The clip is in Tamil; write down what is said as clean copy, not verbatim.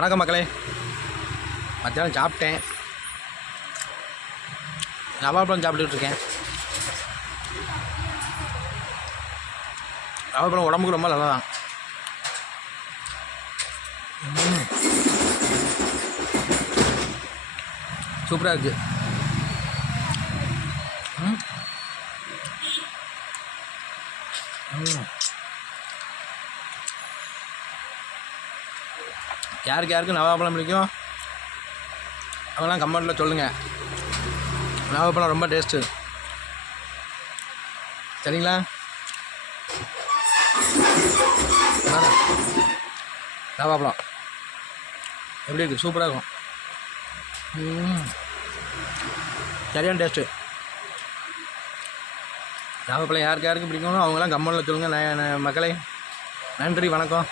வணக்கம் மக்களே. மத்தியானம் சாப்பிட்டேன். நவாப்பழம் சாப்பிட்டுக்கிட்டு இருக்கேன். நவாப்பழம் உடம்புக்கு ரொம்ப நல்லதான். சூப்பராக இருக்குது. யாருக்கு நவாப்பழம் பிடிக்கும் அவங்களாம் கமெண்ட்டில் சொல்லுங்கள். நவாப்பழம் ரொம்ப டேஸ்ட்டு. சரிங்களா? நவாப்பழம் எப்படி இருக்குது? சூப்பராக இருக்கும். சரியான டேஸ்ட்டு. நவாப்பழம் யாருக்கு பிடிக்கணும் அவங்களாம் கமெண்ட்டில் சொல்லுங்கள் மக்களே. நன்றி, வணக்கம்.